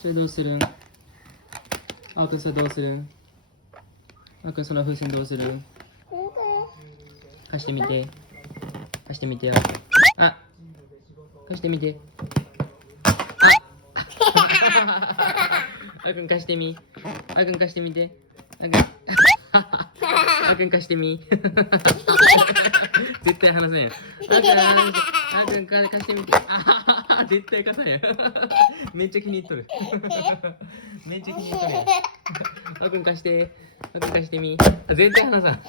それどうするん？あーくんそれどうするん？あーくんその風船どうする？貸してみて。貸してみてよ。あ、貸してみて。あーくん貸してみ。あーくん貸してみて。あーくん貸してみ。絶対離せんやん。あーくん貸してみて。絶対貸さんやん。めっちゃ気に入っとる。めっちゃ気に入っとるやん。あーくん貸して。あーくん貸してみ。絶対離さん。